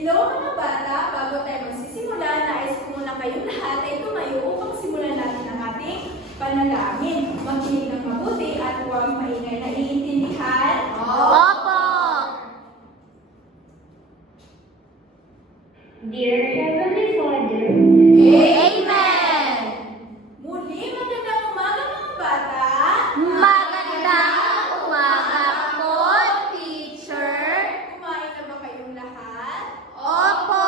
Hello mga bata! Bago tayo magsisimula, nais ko muna kayong lahat ay tumayo upang simulan natin ang ating panalangin. Makinig ng mabuti at huwag maingay. Naiintindihan? Opo! Dear Heavenly Father, Amen! Muli, magandang umaga mga bata! Magandang umaga po, teacher! Kumain na ba kayong lahat? Opo!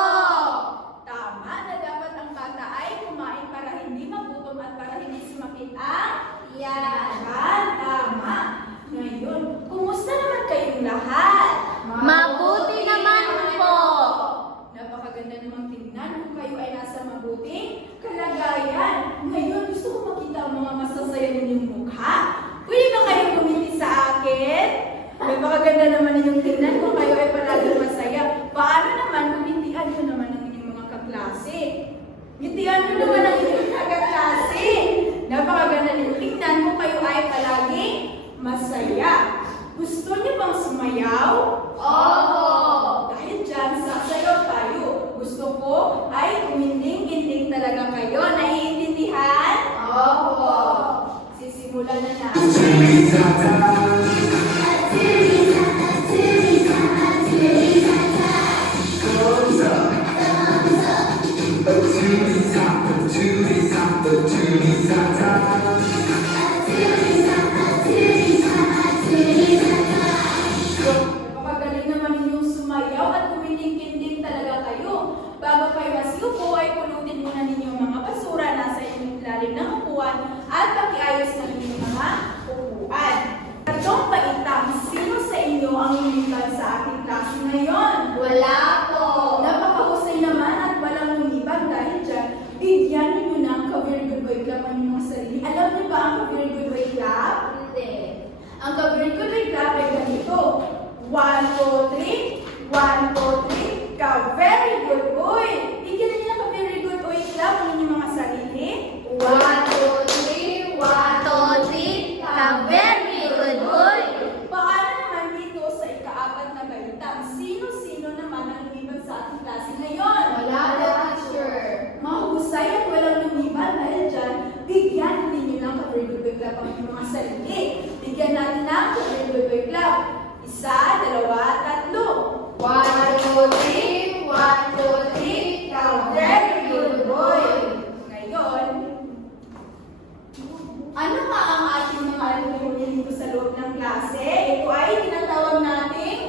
Tama na dapat ang bata ay kumain para hindi magutom at para hindi sumakit ang tiyan. Tama! Ngayon, kumusta naman kayong lahat? Mabuti naman po! Napakaganda namang tingnan kung kayo ay nasa mabuting kalagayan. Ngayon, gusto ko makita ang mga masasaya ninyong mukha. Pwede ba kayong gumiti sa akin? Napakaganda naman ninyong tingnan kung kayo ay palaging masaya. Paano naman kung hintian nyo naman ang inyong mga kaklase? Hintian nyo naman ang inyong mga kaklase. Napakaganda ninyong tingnan kung kayo ay palaging masaya. Gusto niyo bang sumayaw? Opo! Dahil dyan, sasayaw tayo. Gusto ko ay uminding-inding talaga kayo. Naiintindihan? Opo! Sisimulan na natin. Napakagaling naman ninyong sumayaw at uminding-inding talaga kayo. Bago kayo masiupo ay pulutin muna ninyong mga basura nasa inyong ilalim ng upuan at pakiayos na ninyong mga upuan. Tatlong paitang, sino sa inyo ang lumipad sa ating klase ngayon? Wala po! Napakahusay naman at walang lumipad dahil dyan, bigyan ninyo ng ka-Very Good Boy Club ang inyong sarili. Alam niyo ba ang ka-Very Good Boy Club? Hindi. Ang ka-Very Good Boy Club ay ganito. 1, 2, 3. 1, 2, 3. Ka-Very Good Boy. Bigyan niyo ng ka-Very Good Boy Club ang inyong mga sarili. 1, 2, 3! 1, 2, 3! Ka-very good boy! Paano naman dito sa ika-4 na baitang? Sino-sino naman ang lumipad sa ating klase ngayon? Wala po, teacher! Mahusay at walang lumiban dahil dyan, bigyan ninyo ng ka-Very Good Boy Club ang inyong mga sarili. Bigyan natin ng ka-Very Good Boy Club. 1, 2, 3. 1, 2, 3! 1, 2, 3! Ka-very good boy! Ngayon, ano nga ang ating mga alumni dito sa loob ng klase? Ito ay tinatawag nating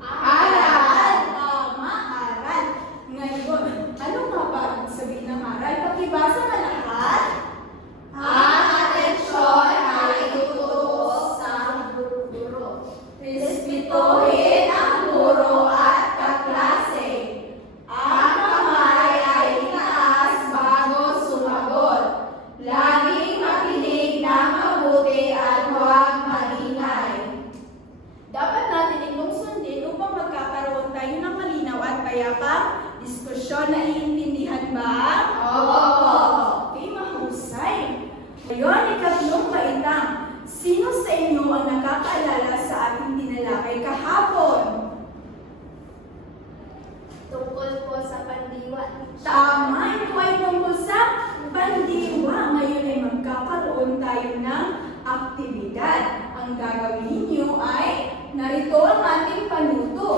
Aral! Tama, aral. Ngayon, ano nga ba ang sabihin ng aral? Pakibasa na lahat. Ang atensyon ay itutuos sa guro. Respetuhin ang guro at kaklase. Ang kamay ay itaas bago sumagot. Laging makinig ng mabuti at huwag maingay. Dapat natin itong sundin upang magkakaroon tayo ng malinaw at payapang diskusyon. Naiintindihan ba? Opo. Okay, mahusay. Ngayon, ikatlong baitang. Sino sa inyo ang nakakaalala sa ating tinalakay kahapon? Tungkol po sa pandiwa. Tama, ito ay tungkol sa pandiwa. Ngayon ay magkakaroon tayo ng aktibidad. Ang gagawin ninyo ay narito ang ating panuto.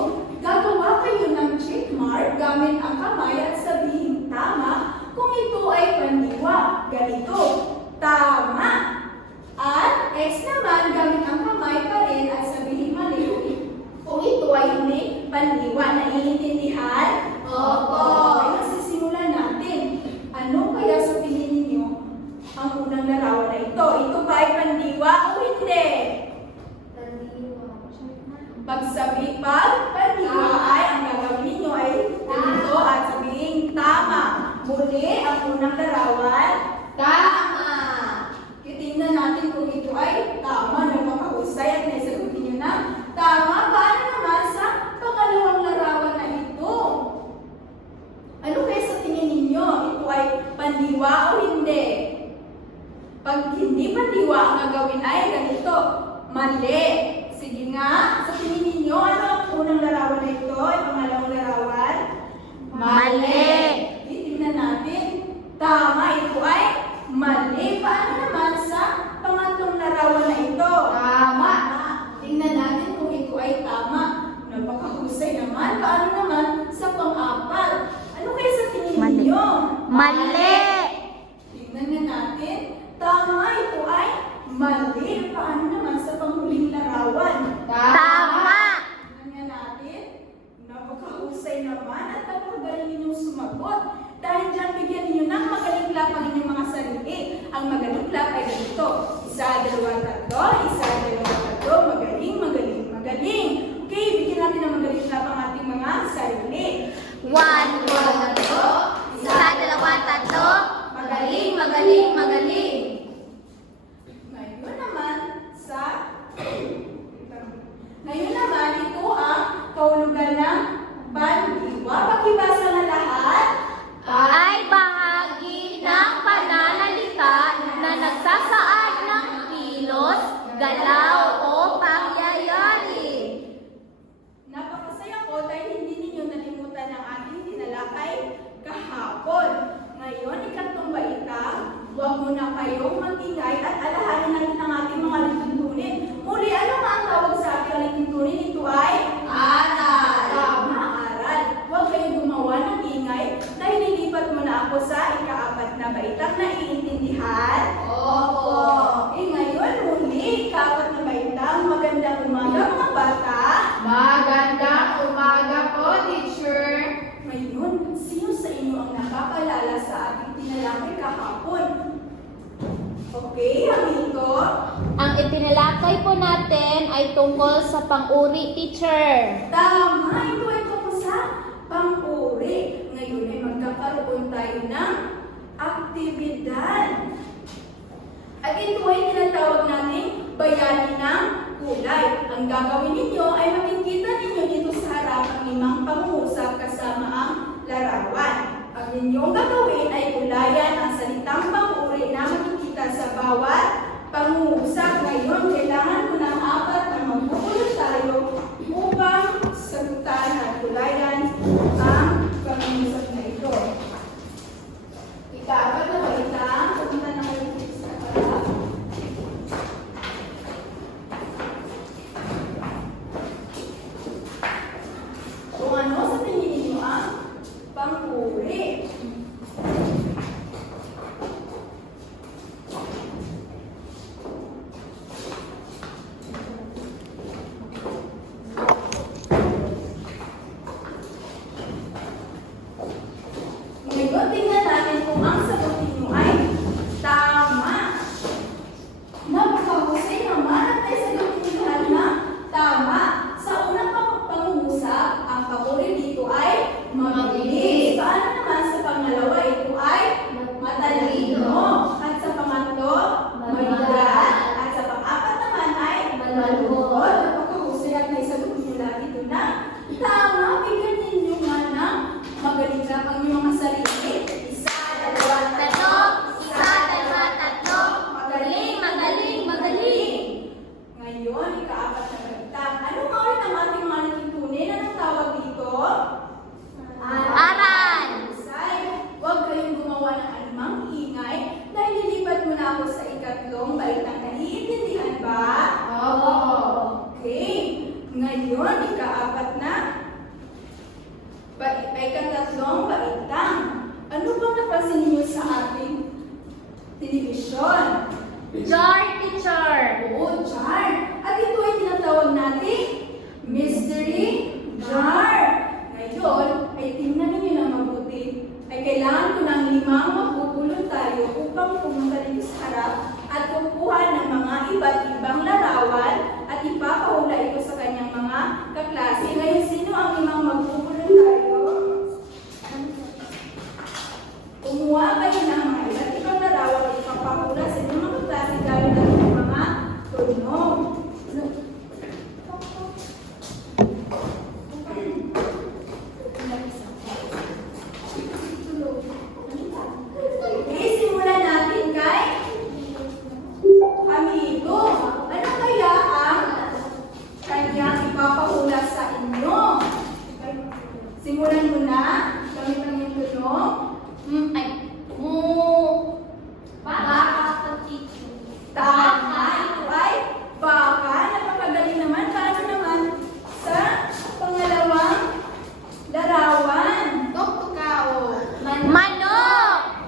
Gagawa kayo ng check mark gamit ang kamay at sabihin tama kung ito ay pandiwa. Ganito, tama. At X naman gamit ang kamay pa rin at sabihin mali kung ito ay hindi pandiwa. Naiintindihan? Opo. Kaya sisimulan natin. Ano kaya sa tingin ninyo ang unang larawan na ito? Ito ba ay pandiwa o hindi? Pandiwa. Pag pandiwa ay ang Mali. Tingnan nga natin. Tama, ito ay mali. Paano naman sa panghuling larawan? Tama. Tingnan nga natin. Napakahusay naman at napakagaling ninyong sumagot. Dahil dyan, bigyan ninyo ng magaling clap ang inyong mga sarili. Ang magaling clap ay ganito. Isa, dalawa, tatlo. Isa, dalawa, tatlo. Magaling, magaling, magaling. Okay, bigyan natin ng magaling clap ang ating mga sarili. 1, 2, 3. Isa, dalawa, tatlo. Magaling, magaling, magaling. Ngayon naman, ngayon naman, ito ang kahulugan ng bandiwa. Pakibasa na lahat. Ay bahagi ng pananalita na nagsasaad ng kilos, galaw o pangyayari. Napakasaya ko dahil hindi ninyo nalimutan ang ating tinalakay kahapon. Ngayon, ikatlong baitang, huwag muna kayong mag-ingay at alahanin natin ang ating mga lituntunin. Muli, ano nga ang tawag sa ating lituntunin? Ito ay aral. Tama, aral. Huwag kayong gumawa ng ingay dahil nilipat mo na ako sa ika-4 na baitang. Naiintindihan? Opo. Ngayon, muli, ika-4 na baitang. Magandang umaga, mga bata. Magandang umaga po, teacher. Ngayon, sino sa inyo ang nakakaalala sa ating tinalakay kahapon? Okay, Hamito. Ang itinalakay po natin ay tungkol sa pang-uri, teacher. Tama, ito ay tungkol sa pang-uri. Ngayon ay magkakaroon tayo ng aktibidad. At ito ay tinatawag natin bayani ng kulay. Ang gagawin ninyo ay makikita ninyo dito sa harap ang 5 pangungusap kasama ang larawan. Ang inyong gagawin ay ulayan ang salitang pang-uri na makikita sa bawat pangungusap. Ngayon, kailangan mo ng 4 na magpupulot tayo upang sagutan at ulayan ang pangungusap na ito. Ika-4 na baitang, pupunta na kayo sa harap. Kung ano sa tingin ninyo ang pang-uri. Ngayon, tingnan natin kung ang sagot ninyo ay tama. Napakahusay naman at ay sagot ninyo lahat na tama. Sa unang pangungusap, ang pang-uri dito ay mabilis. Paano naman sa pangalawa, ito ay matalino. At sa pangatlo, mabigat. At sa pang-apat naman ay malulungkot. Napakahusay at may sagot ninyo lahat dito na tama. Bigyan ninyo nga ng magaling lang ang inyong mga sarili. Isa, dalawa, tatlo. Isa, dalawa, tatlo. Magaling, magaling, magaling. Ngayon, ika-4 na baitang. Ano nga ulit ang ating mga natutunin? Anong tawag dito? Aral. Husay. Huwag kayong gumawa ng anumang ingay dahil lilipat mo na ako sa ikatlong baitang. Naiintindihan ba? Opo. Okay. Ngayon, ika-4 na. Ika-3 baitang. Ano bang napansin niyo sa ating telebisyon? Jar, teacher. Oo, jar. At ito ay tinatawag natin mystery jar. Ngayon, ay tingnan ninyo na mabuti. Ay kailangan ko ng 5 magpupulot tayo upang pumunta dito sa harap at kukuha ng mga iba't ibang larawan at ipapahula ito sa kanyang mga kaklase. Ngayon, sino ang 5 magpupulot tayo? Kumuha kayo ng mga iba't ibang larawan at ipapahula sa inyong mga kaklase gamit ang inyong mga tunog. Okay, simulan natin kay Amigo. Ano kaya ang kanyang ipapahula sa inyo? Simulan mo na. Gamit ang iyong tunog. Baka, teacher. Tama. Ito ay baka. Napakagaling naman. Paano naman sa pangalawang larawan? Manok.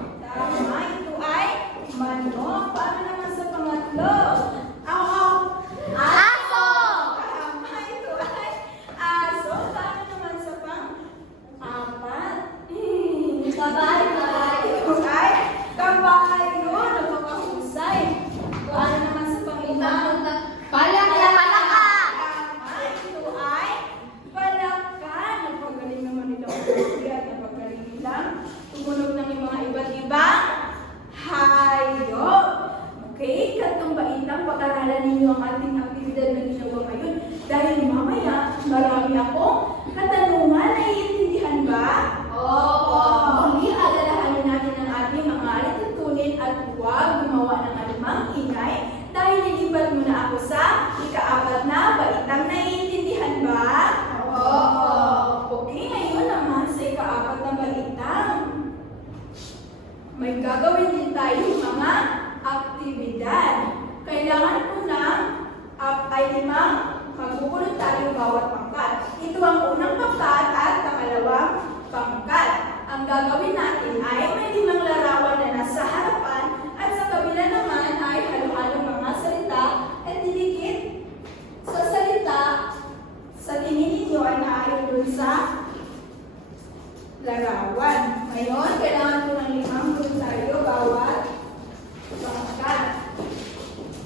gagawin din tayong mga aktibidad. Kailangan po ng ay 5 magbukulot tayo bawat pangkat. Ito ang unang pangkat at pangalawang pangkat. Ang gagawin natin ay may 5 larawan na nasa harapan at sa kabila naman ay halo-halong mga salita at didikit sa salita sa tingin ninyo ay naayon dun sa larawan. Ngayon, kailangan po ng 5 group tayo bawat pangkat.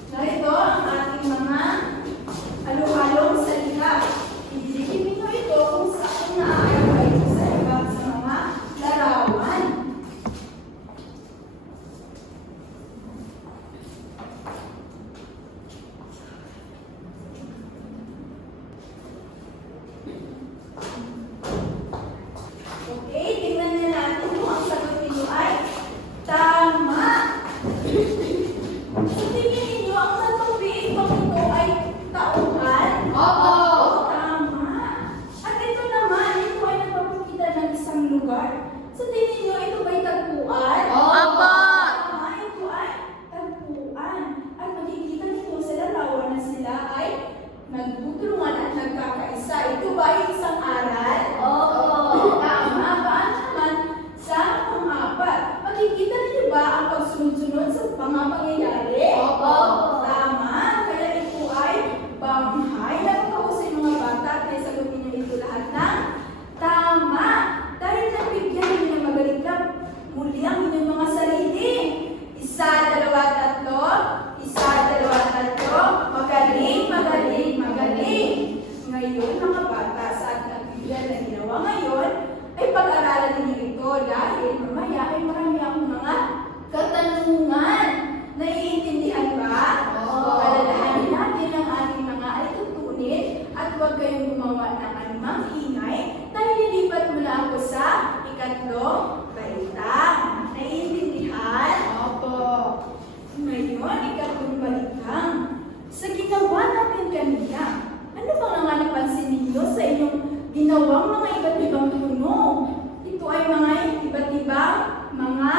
Narito ang ating mga halo-halong salita. Ididikit ninyo ito kung saan naayon kayo sa iba sa mga larawan. Okay, tingnan na natin kung ang sagot ninyo ay tama. Sa tingin ninyo, ang tatawid bang ito ay tauhan? Opo. Tama. At ito naman, ito ay nagpapakita ng isang lugar. Sa tingin ninyo, ito ba'y tagpuan? Opo. Tama, ito ay tagpuan. At makikita ninyo sa larawan na sila ay nagtutulungan at nagkakaisa. Ito ba ay isang aral? Opo. Tama. Paano naman sa pang-apat? Makikita niyo ba ang pagsunod-sunod sa mga pangyayari? Opo. Tama. Kaya ito ay banghay. Napakahusay mga bata at kaya sagutin niyo ito lahat ng tama. Dahil nabigyan niyo ng magaling ka muli ang inyong mga sarili. 1, 2, 3. 1, 2, 3. Magaling, magaling, magaling. Ngayon, mga bata, sa ating aktividad na ginawa ngayon, ay pag-aralan ninyo ito dahil mamaya ay marami akong mga katanungan. Naiintindihan ba? Oo. Palalahanin natin ang ating mga alitutunin at huwag kayong gumawa ng anumang ingay dahil lilipat mula ako sa 3 baitang. Naiintindihan? Opo. Ngayon, 3 baitang. Sa ginawa natin kanina, ano bang nga napansin ninyo sa inyong ginawang mga iba't ibang tunog? Ito ay mga iba't ibang mga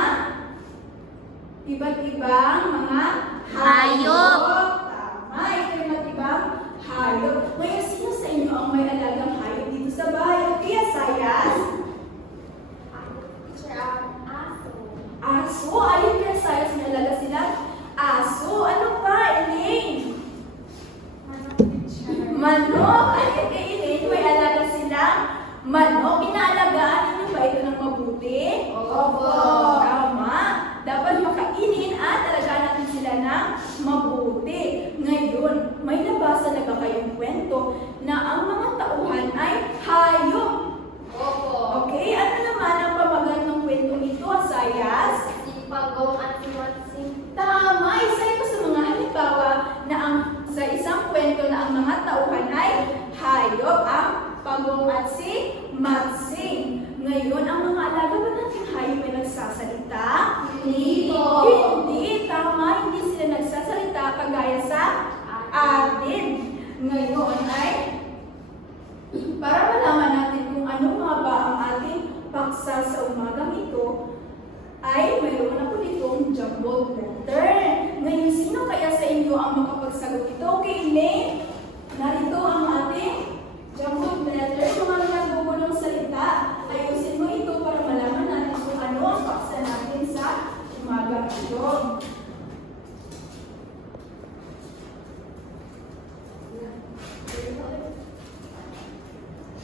Hayop. Tama, ito ay iba't ibang hayop. Ngayon, sino sa inyo ang may alagang hayop dito sa bahay? Kaya sayas? Aso. Ayun kaya sayas, may alaga sila. Aso. Ano pa, Elaine? Manok. Ayun kay Elaine, may alaga sila. Manok. Inaalagaan ninyo ba ito ng mabuti? Opo. Tama. Dapat makainin at alagaan natin sila ng mabuti. Ngayon, may nabasa na ba kayong kwento na ang mga tauhan ay hayop? Opo. Okay, ano naman ang pamagat ng kwento nito, Sayas? Si Pagong at si Matsing. Tama, isa ito sa mga halimbawa na sa isang kwento na ang mga tauhan ay hayop, ang Pagong at si Matsing. Ngayon, ang mga alaga ba nating hayop ay nagsasalita? Hindi po. Hindi, tama, hindi sila nagsasalita kagaya sa atin. Ngayon ay para malaman natin kung ano nga ba ang ating paksa sa umagang ito, ay mayroon ako ditong jumbled letter. Ngayon, sino kaya sa inyo ang makapagsagot ito? Okay, Elaine? Narito ang ating jumbled letter. Kung ano nagbubulong salita, ayusin mo ito para malaman natin kung ano ang paksa natin sa umagang ito.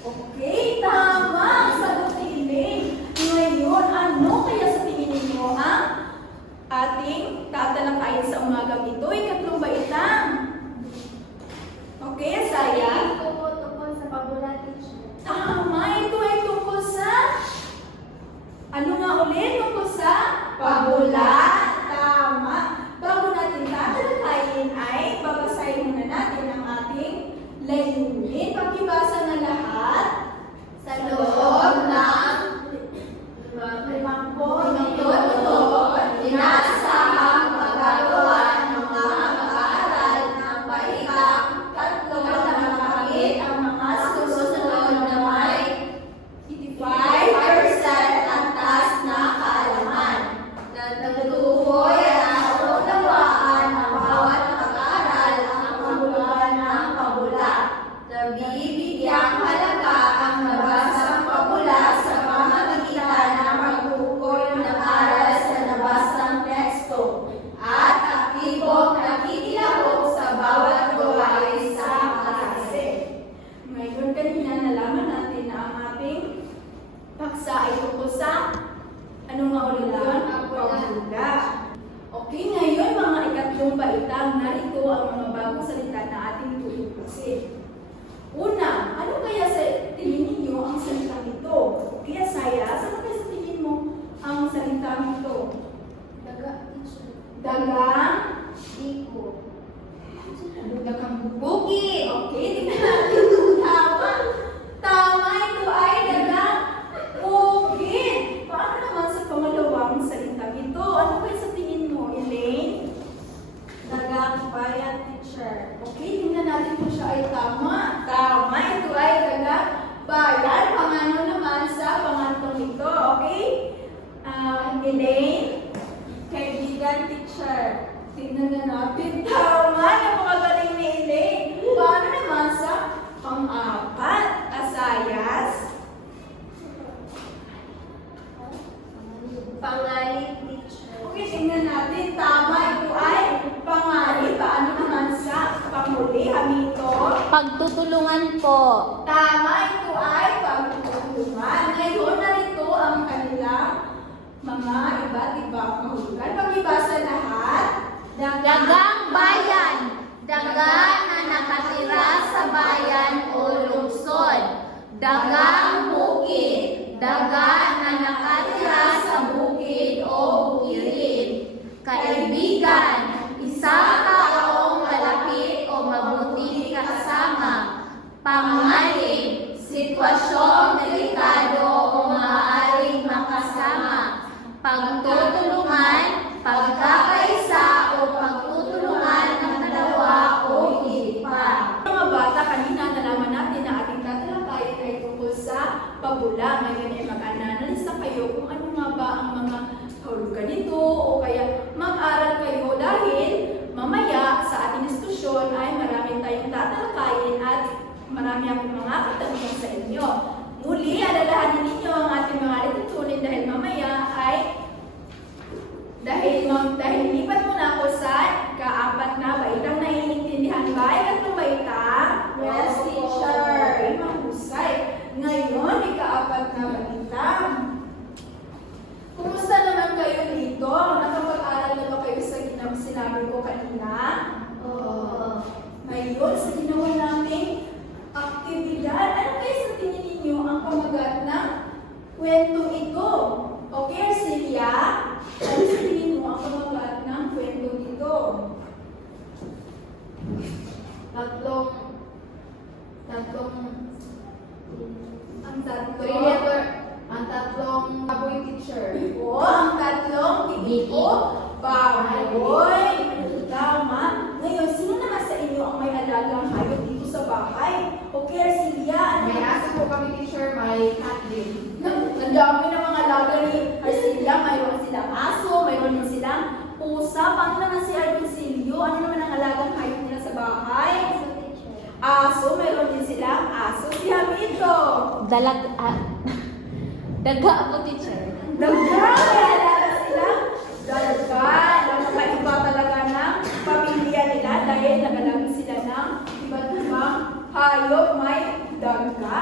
Okay, tama ang sagot ni Elaine. Ngayon, ano kaya sa tingin ninyo ang ating tatalakayin sa umagang ito? 3 baitang. Okay, Saya? Tungkol sa pabula, teacher. Tama. isa ay tungkol sa anong nga ulit yun? Pagpula. Okay, ngayon mga ikatlong baitang, narito ang mga bagong salita na ating tutuklasin. Una, ano kaya sa tingin ninyo ang salita nito? Kaya saya, ano kaya sa tingin mo ang salita nito? Dagang dagang bukid. Okay, tingnan natin kung tama. Tama, ito ay dagang bukid. Paano naman sa pangalawang salita nito? Ano kaya sa tingin mo, Elaine? Dagang bayan, teacher. Okay, tingnan natin kung siya ay tama. Tama, ito ay dagang bayan. Pangano naman sa pangatong ito. Okay? Elaine? Kaibigan, teacher. Tingnan na natin. Tama, napakagaling ni Elaine. Paano naman sa pang-apat? Asayas? Pangalit, teacher. Okay, tingnan natin. Tama, ito ay pangalit. Paano naman sa panghuli? Hamito? Pagtutulungan po. Tama, ito ay pagtutulungan. Ngayon, narito ang kanilang mga iba't ibang kahulugan. Pag-ibasa lahat. Dagang bayan. Daga na nakatira sa bayan o lungsod. Dagang bukid. Daga na nakatira sa bukid o bukirin. Kaibigan. Isang taong malapit o mabuting kasama. Panganib. Sitwasyong delikado o maaaring makasama. Pagtutulungan, pagkakaisa o pagtutulungan ng dalawa o higit pa. Mga bata, kanina nalaman natin na ating tatalakayin ay tungkol sa pabula. Ngayon ay mag-analisa kayo kung ano nga ba ang mga kahulugan nito o kaya mag-aral kayo dahil mamaya sa ating diskusyon ay marami tayong tatalakayin at marami akong mga katanungan sa inyo. Muli, alalahanin ninyo ang ating mga liturtunin dahil mamaya ay dahil lipat mo na ako sa kaapat na baitang naiintindihan ba? Ikatlong baitang? Yes, teacher. Ay, mahusay. Ngayon, ikaapat na baitang. Kumusta naman kayo dito? Nakapag-aral na ba kayo sa sinabi ko kanina? Ngayon, sa ginawa namin aktibidad, ano kayo sa tingin ninyo ang pamagat ng kwento ito? Okay, Arcelia? Ano sa tingin mo ang pamagat ng kwento ito? Tatlong ang tatlong baboy, teacher. O, ang tatlong titiko, baboy. Tama. Ngayon, sino naman sa inyo ang may alagang hayop dito sa bahay? Okay, Arcelia, ano? May aso po kami, teacher. May cat din. Ang dami ng mga alaga ni Arcelia. Mayroon silang aso, mayroon din silang pusa. Paano naman si Arcelia? Ano naman ang alagang hayop nila sa bahay? Aso, mayroon din silang aso. Si Hamito. Daga po, teacher. Daga! May alaga silang daga. Nakakaiba talaga ng pamilya nila dahil nagalagi sila ng iba't ibang hayop may daga.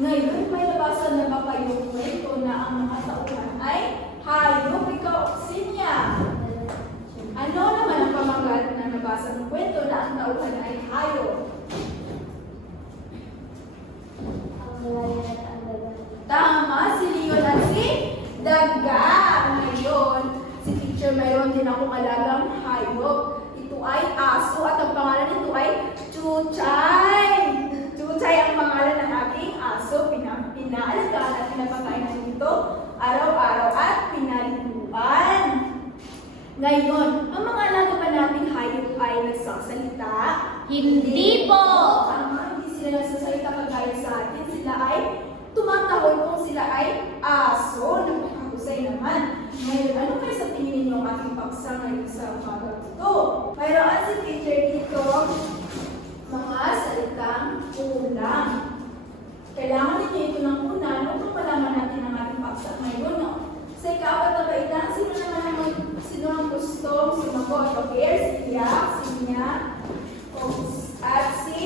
Ngayon, may nabasan na ba kayong kwento na ang mga tauhan ay hayop? Ikaw, Sinya. Ano naman ang pamagat na nabasa ng kwento na ang tauhan ay hayop? Tama, si Leon at si Daga. Ngayon, si teacher mayroon din akong alagang hayop. Ito ay aso at ang pangalan nito ay Chuchay. Chuchay ang pangalan ng aking aso. Pinaalagaan at pinapakain natin ito araw-araw at pinaliguan. Ngayon, ang mga alaga ba nating hayop ay nagsasalita? Hindi po. Tama, hindi sila nagsasalita kagaya sa atin. Sila ay tumatahol kung sila ay aso. Napakahusay naman. Ngayon, ano kayo sa tingin ninyo ang ating paksa ngayon sa umaga ito? Mayroon si teacher dito mga salitang ulam. Kailangan ninyo ito ng unan upang malaman natin ang ating paksa ngayon. No? Sa ikapat na baitan, sino ang gustong sumagot? Okay, Arcelia, Sinya, at si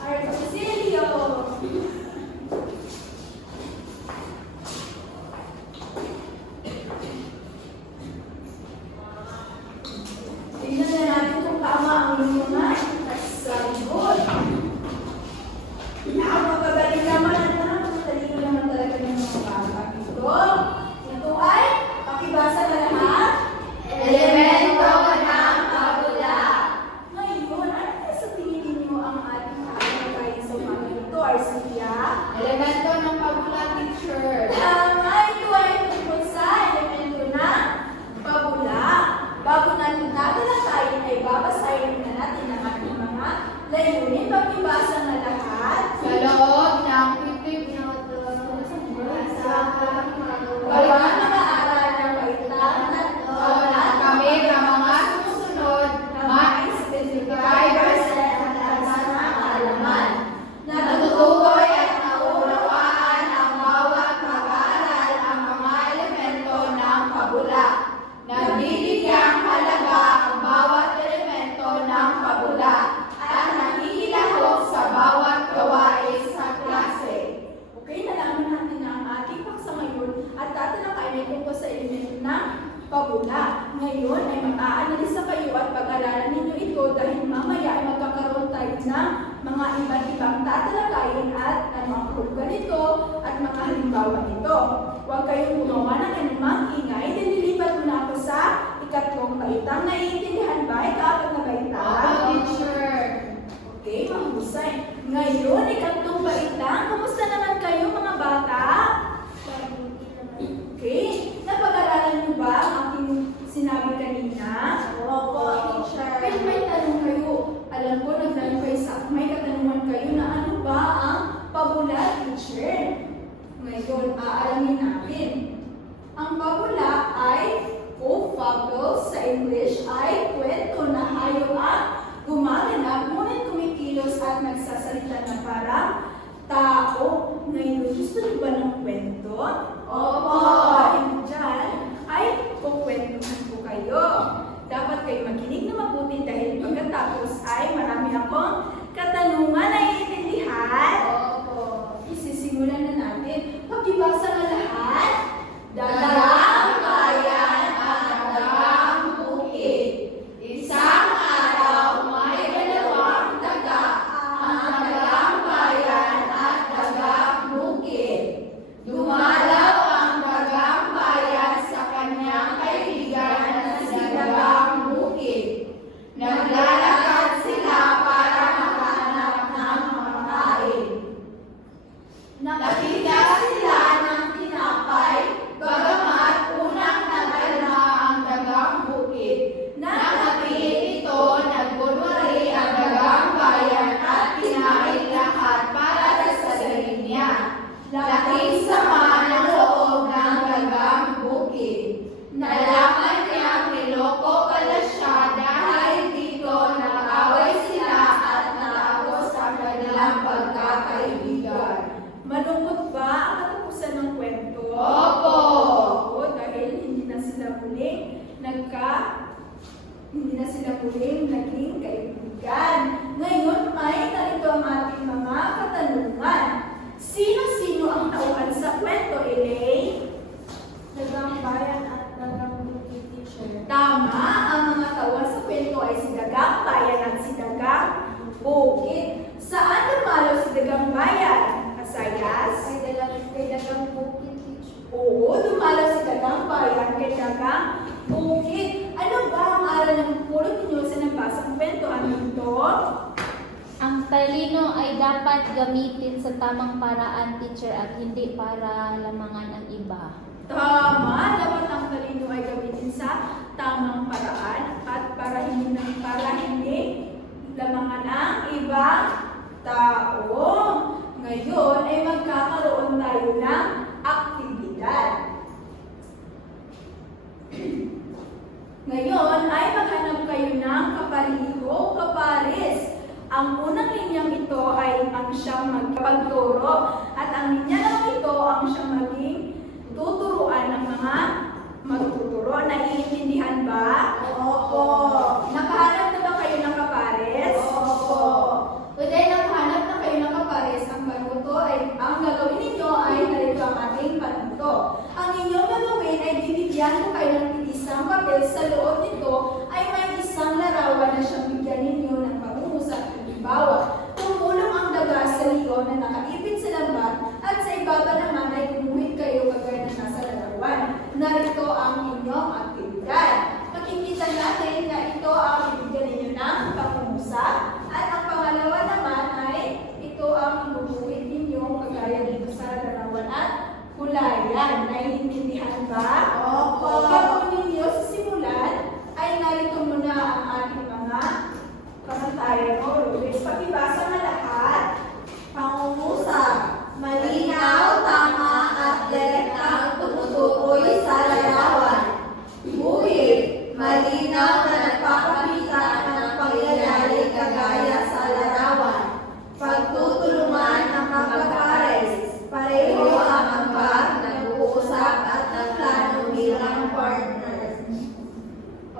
Arcilio. pabula. Ngayon ay mag-aanalisa kayo at pag-aralan ninyo ito dahil mamaya ay magkakaroon tayo ng mga iba't ibang tatalakayin at mga hulugan nito at mga halimbawa nito. Huwag kayong gumawa ng anumang ingay, nililipat mo na ako sa ikatlong baitang. Naiintindihan ba? Ika-apat na baitang? Teacher. Okay, mahusay. Ngayon, ikatlong baitang. Kumusta naman kayo mga bata? Okay, napag-aralan niyo ba ang aking sinabi kanina? Opo, teacher. Kahit may tanong kayo, alam ko nagtanong kayo may katanungan kayo na ano ba ang pabula, teacher? Ngayon, aalamin natin. Ang pabula ay o fable sa English ay kwento na hayop ang gumaganap ngunit kumikilos at nagsasalita na parang tao. Ngayon, gusto niyo ba ng kwento? Opo. Dahil dyan ay kukwentuhan ko kayo. Dapat kayo makinig na mabuti dahil pagkatapos ay marami akong katanungan na iintindihan. Opo. Isisimulan na natin. Pakibasa na lahat. Dagang bayan at dagang bukid. Isang araw may dalawang daga, ang dagang bayan at dagang bukid. Dumalaw ang dagang bayan sa kanyang kaibigan na si dagang bukid. Naglalakad sila para makahanap ng makain. Nakita sila ng tinapay, bagamat unang nagalma ang dagang bukid. Nakapilit ito, nagkunwari ang dagang bayan at kinain lahat para sa sarili niya. Laking sama ng loob ng dagang bukid. Nalaman niyang niloko pala siya dahil dito nag-away sila at natapos ang kanilang pagkakaibigan. Malungkot ba ang katapusan ng kwento? Opo. Oo, dahil hindi na sila muling naging kaibigan. Ngayon ay narito ang ating mga katanungan. Sino-sino ang tauhan sa kwento, Elaine? Dagang bayan at dagang bukid, teacher. Tama, ang mga tauhan sa kwento ay si Dagang Bayan at si Dagang Bukid. Saan dumalaw si Dagang Bayan? Asayas? Kay dagang bukid, teacher. Oo, dumalaw si Dagang Bayan kay Dagang Bukid. Ano ba ang aral ng pulot ninyo sa nabasang kwentuhan nito? Ang talino ay dapat gamitin sa tamang paraan, teacher, at hindi para lamangan ang iba. Tama, dapat ang talino ay gamitin sa tamang paraan at para hindi lamangan ang ibang tao. Ngayon ay magkakaroon tayo ng aktibidad. Ngayon ay maghanap kayo ng kapaliho, kapares. Ang unang linyang ito ay ang siyang magpagturo at ang linya naman ito ang siyang maging tuturuan ng mga magtuturo. Naiintindihan ba? Opo. Nakahanap na ba kayo ng kapares? Opo. Today, nakahanap na kayo ng kapares. Ang panuto ay, ang gagawin ninyo ay narito ang ating panuto. Ang inyong gagawin ay bibigyan ko kayo ng isang papel. Sa loob nito ay may isang larawan na siyang bigyan ninyo ng pangungusap. Halimbawa, tumulong ang daga sa liyo na nakaipit sa lambat at sa ibaba naman ay gumuhit kayo kagaya na nasa larawan. Narito ang inyong aktibidad. Makikita natin na ito ang bibigyan ninyo ng pangungusap at ang pangalawa naman ay ito ang gumuhit ninyo kagaya dito sa larawan at hulayan. Naiintindihan ba? Opo. Bago ninyo sa simulan ay narito muna ang ating mga kamantayan o rules. Pakibasa na lahat. Pangungusap. Malinaw, tama at direktang tumutukoy sa larawan. Buhit. Malinaw na nagpapakita ng pangyayari kagaya sa larawan. Pagtutulungan ng magkapares. Pareho ang ambag, nag-uusap at nagplano bilang partners.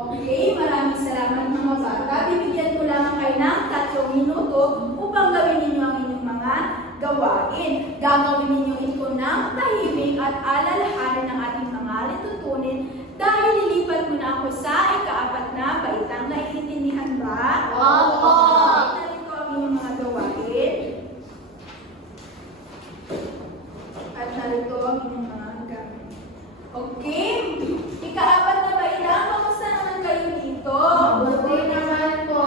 Okay, maraming salamat mga bata. Bibigyan ko lang kayo ng 3 minuto upang gawin ninyo ang inyong mga gawain. Gagawin ninyo ito ng tahimik at alalahanin ng ating mga litutunin dahil lilipat na ako sa ikaapat na baitang. Naiintindihan ba? Opo. Narito ang inyong mga gawain. At narito ang inyong mga gamit. Okay. Ikaapat na baitang. Kamusta naman kayo dito? Mabuti naman po.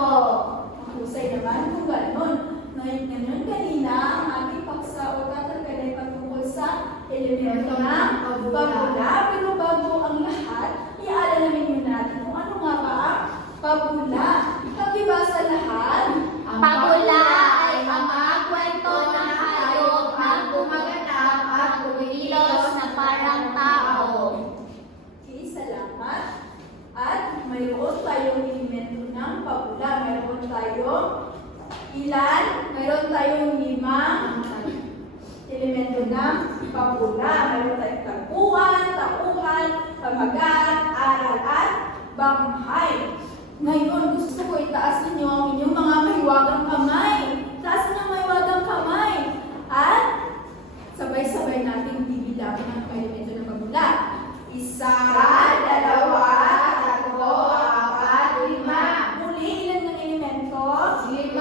Mahusay naman kung gano'n. Ngayon kanina, ang ating paksa o tatalakay patungkol sa elemento ng pabula. Pero bago ang lahat, iaalalamin muna natin kung ano nga ba ang pabula. Kakiba sa lahat, Pabula ay mga kwento ng hayop ang gumaganap at kumilos na parang tao. okay, salamat. At mayroon tayong elemento ng pabula. Mayroon tayong ilan? Mayroon tayong 5 elemento ng pabula. Mayroon tayong taguan, tauhan, pamagat, aral at banghay. Ngayon, gusto ko itaas ninyo ang inyong mga mahiwagang kamay. Taas ng mahiwagang kamay. At sabay-sabay natin bibilangin ang elemento ng pabula. 1, 2, 3, 4, 5. Muli, ilan ng elemento? 5.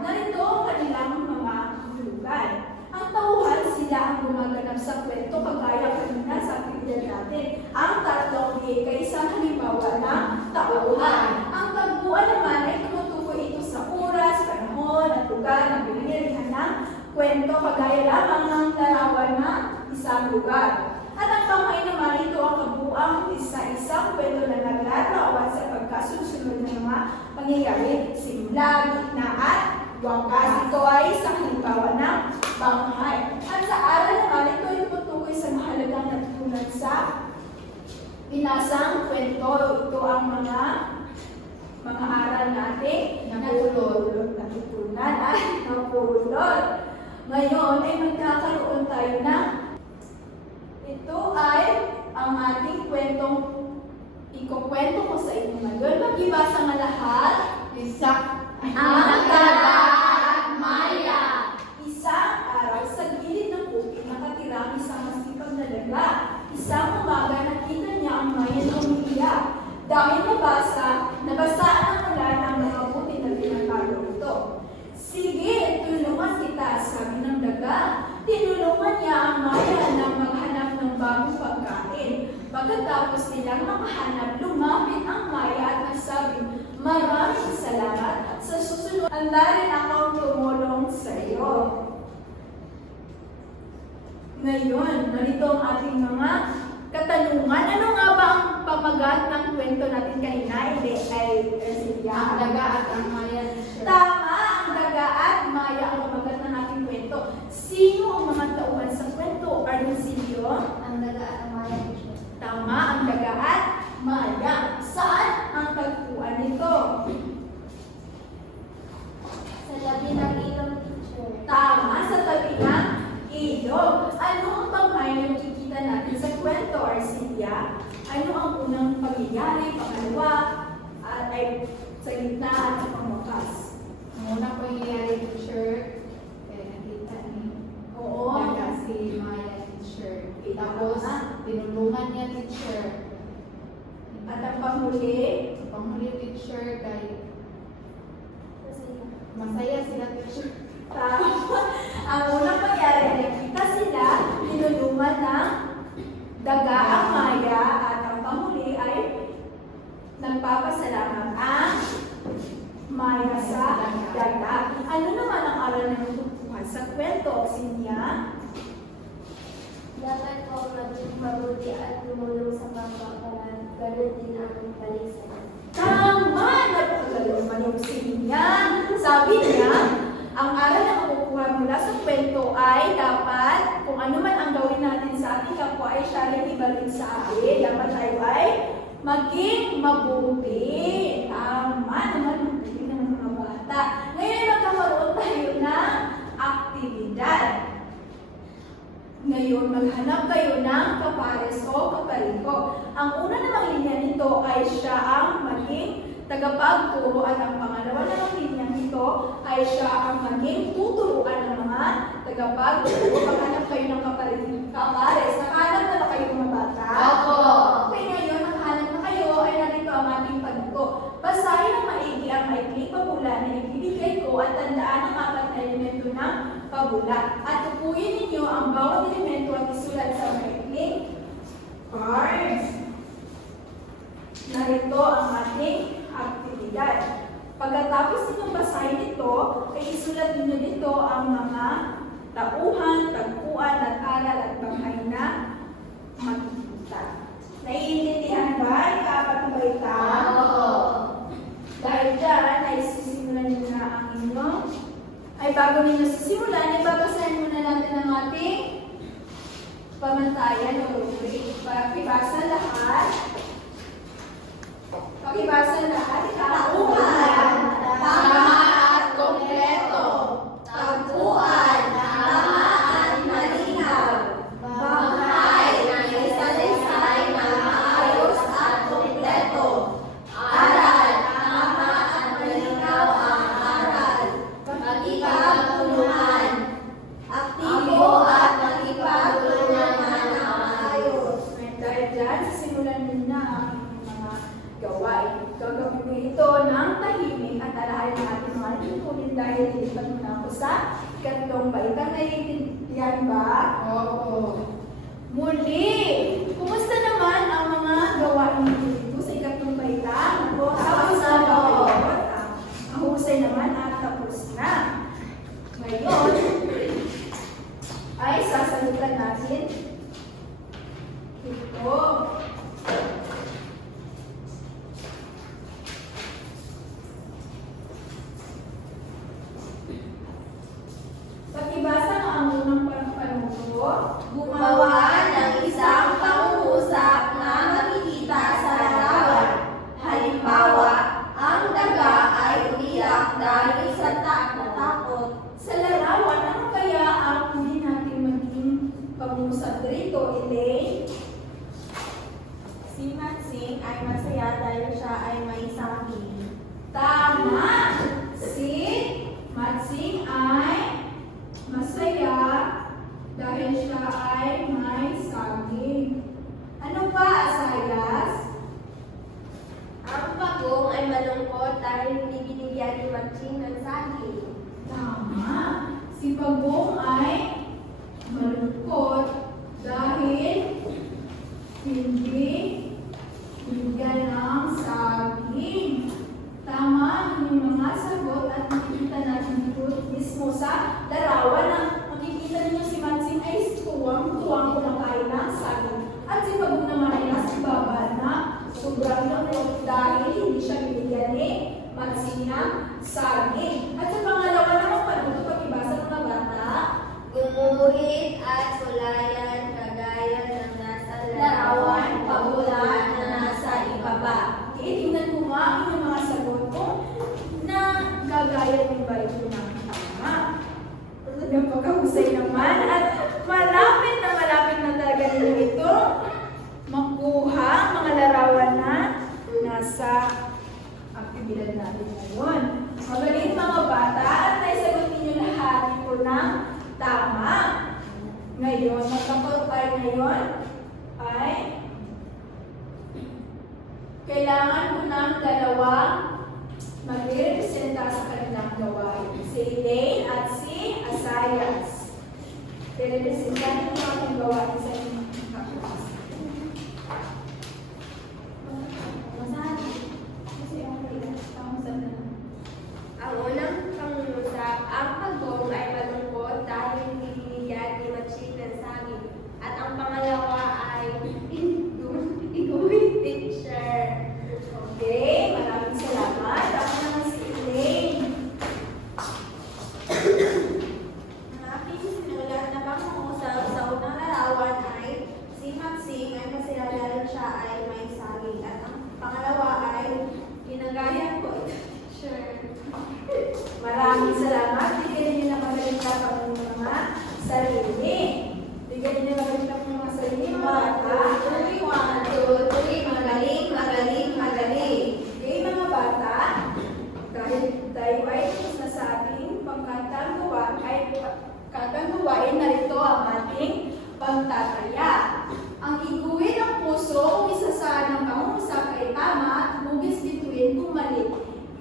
Narito ang kanilang mga hulugan. Ang tauhan, sila ang gumaganap sa kwento kagaya kanina sa aktibidad natin. Ang tatlong ay isang halimbawa ng tauhan. Ang taguan naman ay tumutukoy ito sa oras, panahon, at lugar na pinangyarihan ng kwento kagaya lamang ng larawan na isang lugar. At ang banghay naman, ito ang kabuang isa-isang kwento na naglarawan sa pagkasunod ng mga pangyayari, simula, gitna at wakas. Ito ay isang halimbawa ng banghay. At sa aral naman, ito ay tumutukoy sa mahalagang natutunan sa pinasang kwento. Ito ang mga aral natin natutunan at napulot. Ngayon ay magkakaroon tayo ng ito ay ang ating kwentong ikukwento ko sa inyo ngayon. Magbasa nga lahat. Ang daga at maya. Isang araw sa gilid ng bukid nakatira ang isang masipag na daga. Isang umaga nakita niya ang maya na umiiyak. Dahil nabasaan ang ulan ng mga buti na pinagpalo ito. Sige, tulungan kita, sabi ng daga. Tinulungan niya ang maya na maghanap ng bagong pagkain. Pagkatapos nilang makahanap, lumapit ang maya at nagsabi, maraming salamat. Sa susunod, handa rin akong tumulong sa iyo. Ngayon, narito ang ating mga katanungan. Ano nga ba ang pamagat ng kwento natin kanina? Hindi ay Ercilia. Ang daga at ang maya. Tama, ang daga at maya ang pamagat ng ating kwento. Sino ang mga tauhan sa kwento? Arnosilio? Ang daga at maya. Tama, ang daga at maya. Saan ang tagpuan nito? Sa labi ng ilong, teacher. Tama, sa tabi ng ilog. Ano ang banghay na makikita natin sa kwento, Arcilia? Ano ang unang pangyayari, pangalawa, ay sa gitna at sa pangwakas? Ang unang pangyayari, teacher, kaya nakita ni Oo. daga si Maya, teacher. Tapos, tinulungan niya, teacher. At ang panghuli, Panghuli, teacher, kay masaya sila, teacher. tama. Ang unang pangyayari ay nakita sila, tinulungan ng daga ang maya, at ang panghuli ay nagpapasalamat ang maya sa daga. Ano naman ang aral na natutuhan sa kwento, Sinya? Dapat po maging mabuti at tumulong sa kapwa para ganun din ang balisan. Tama! Napakagaling man yung Sinya. Sabi niya, ang aral na makukuha mula sa kwento ay dapat, kung ano man ang gawin natin sa ating kapwa ay siya rin ibalik sa atin. Dapat tayo ay maging mabuti. Tama naman, mabuti ng mga bata. Ngayon magkakaroon tayo ng aktibidad. Ngayon, maghanap kayo ng kapares o kapariko. Ang una namang linya nito ay siya ang maging tagapagturo at ang pangalawa namang linya nito ay siya ang maging tuturuan ng mga tagapagturo. Maghanap kayo ng kapares. Nakahanap na ba kayo mga bata? Opo. Okay, ngayon, maghanap na kayo pabula. At tupuin ninyo ang bawat elemento at isulat sa maikling cards. Narito ang ating aktibidad. Pagkatapos ninyong basahin ito, ay isulat ninyo dito ang mga tauhan, tagpuan, at aral at banghay na makikita. Naiintindihan ba? Ika-apat na baita? Oo. Dahil dyan, ay sisimulan nyo na ang inyong, ay bago ninyo sisimulan, ay babasahin muna natin ang ating pamantayan o rubric. Pakibasa lahat. Pakibasa lahat. Tauhan, tama at kompleto. Tagpuan, tama at malinaw. Banghay, may salaysay na maayos at kompleto. Aral, tama at malinaw ang aral. Makipagtulungan, aktibo at makipagtulungan na maayos. Dahil dyan, sisimulan nyo na ang inyong mga gawain. Gagawin ko ito ng tahimik at alahanin natin mga tungkulin dahil lilipat mo na ako sa ikatlong baitang. Naiintindihan ba? Oo. Muli! Kumusta naman ang mga gawain dito sa ikatlong baitang? Tapos na ba kayo? Ang husay naman at tapos na. Ngayon, ay sasagutan natin ito. Pakibasa ang unang panuto. Gumawa ng isang pangungusap na makikita sa larawan. Halimbawa, ang daga ay umiyak dahil sa natakot. Sa larawan, ano kaya ang hindi natin maging pangusap dito, Elaine? Si Matsing ay masaya dahil siya ay may sabi. Tama! Si Matsing ay masaya dahil siya ay may saging. Ano pa, Asayas? Ang pagong ay malungkot dahil hindi binigyan ni Matsing ng saging. Tama. Si Bagong ay malungkot dahil hindi bigyan ng saging. Tama yung mga sagot at makikita natin dito mismo sa larawan na makikita niyo si Matsing ay tuwang-tuwang kumakain ng saging. At si Bagong naman ay nasa ibaba na sobrang lungkot dahil hindi siya binigyan ni Matsing ng saging. At sa pangalawa naman panuto, pakibasa ng mga bata. Gumuhit at sulayan kagaya ng nasa larawan, pabula na nasa ibaba. Okay, tingnan mo nga ang inyong mga sagot ko na gagaya din ba ito ng tama. Napakahusay naman at malapit na talaga ninyo ito makuha ang mga larawan na nasa aktibidad natin ngayon. Magaling mga bata at naisagot ninyo lahat ito ng tama. Ngayon, magkakaroon tayo ngayon ay kailangan mo ng dalawang magre-representa sa kanilang gawain. Si Elaine at si Asayas. Re-representa niyo ang ating gawain sa inyong kaklas. Ang unang pangungusap, ang pagong ay malungkot dahil hindi binigyan ni Matsing ng saging. At ang pangalawa ay iguhit teacher. Okay, maraming salamat. Ako naman si Elaine. Ang aking sinulat na pangungusap sa unang larawan ay si Matsing ay masaya dahil siya ay may saging. At ang pangalawa ay ginagaya ko. Sure. Maraming salamat. Bigyan niyo ng magaling na pang mga sarili. Bigyan niyo ng magaling na pang mga sarili. Mga bata. 1, 2, 3, magaling, magaling, magaling. Okay, mga bata. Dahil tayo ay tapos na sa ating pagkakagawain, narito ang ating pagtataya. Ang iguhit ng puso kung isa sa ng pangungusap ay tama at hugis bituin kung mali.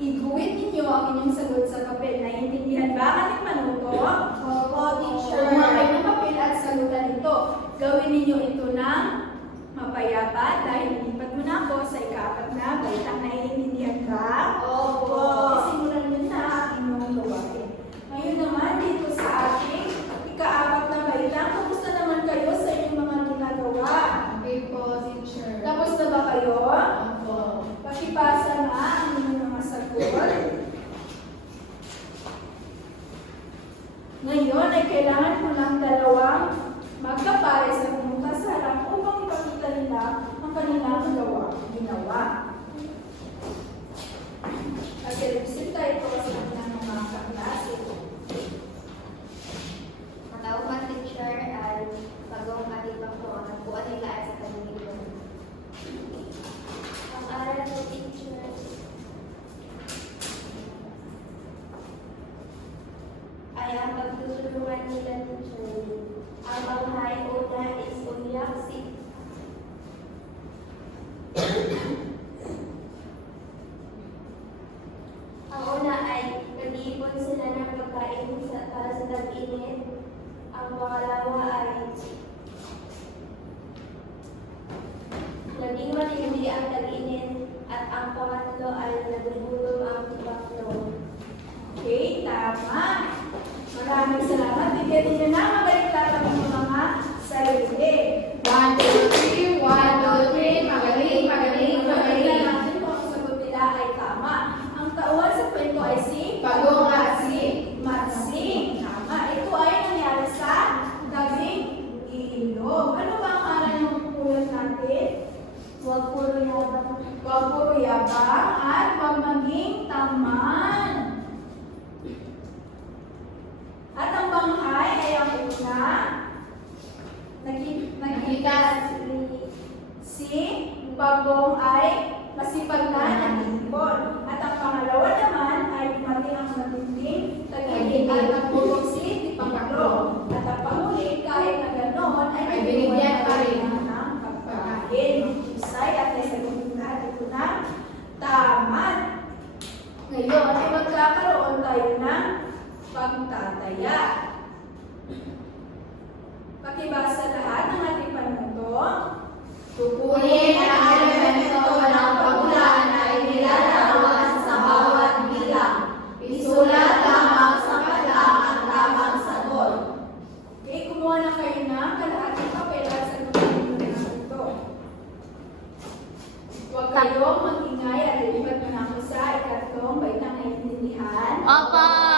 Iguhit ninyo ang inyong sagot sa papel. Naiintindihan ba ang ating panuto? Opo, teacher. Kumuha kayo ng papel at sagutan ito. Gawin ninyo ito ng mapayapa dahil ilipat mo na ako sa ika-4 na baitang. Naiintindihan ka? Opo. Simulan nyo na ang inyong gawain. Ngayon naman dito sa ating ika-4 na baitang, kamusta naman kayo sa inyong mga ginagawa? Okay po, teacher. Tapos na ba kayo? Opo. Pakipasa na ang inyong mga sagot. Ngayon ay kailangan ko ng dalawang magkapare sa pumunta sa harap upang ipakita nila ang kanilang ginawa. Nag-representa ito sa kanilang mga kaklase. Matauhan, teacher, ay bagong ating bangko ang nagbuwan nila ay sa kanilin. Ang aral ng teacher ay ang pagtutulungan nila, teacher. Ang banghay una is umiyak si ang una ay nag-iipon sila ng pagkain para sa tag-init. Ang pangalawa ay naging matindi ang tag-init. At ang pangatlo ay nagugutom ang baklo. Okay, tama. Maraming salamat. Bigyan ninyo na mabalik lang ang mga sarili. 1, 2, 3. 1, 2, 3. Magaling, magaling, magaling. Natin kung ang sagot nila ay tama. Ang tauhan sa kwento ay si Pagong at si Matsing. Tama. Ito ay nangyari sa Gabing Iilog. Ano ba ang aral ng pupulat natin? Huwag puro yabang. Huwag puro yabang at huwag maging tamad. At ang banghay ay ang una. Nakita Si Bagong ay masipag na nag-iipon. At ang pangalawa naman ay dumating ang matinding tag-init at nagpulong si Pangalo. At ang panghuli kahit na ganoon ay binigyan pa rin ng pagpakain. Usay at ay sagutin lahat ito na tamad. Ngayon ay magkakaroon tayo ng pagtataya. Pakibasa lahat ng ating panuto. Kukunin ang elemento ng pagulan ay nilalawan sa bawat bilang. Isulat lamang sa padang ang tamang sagot. Okay, kumuha na kayo ng kalahating papel at sagutin ninyo na ito. Huwag kayong mag-ingay at ilipat mo na ako sa ikatlong baitang naiintindihan. Opo!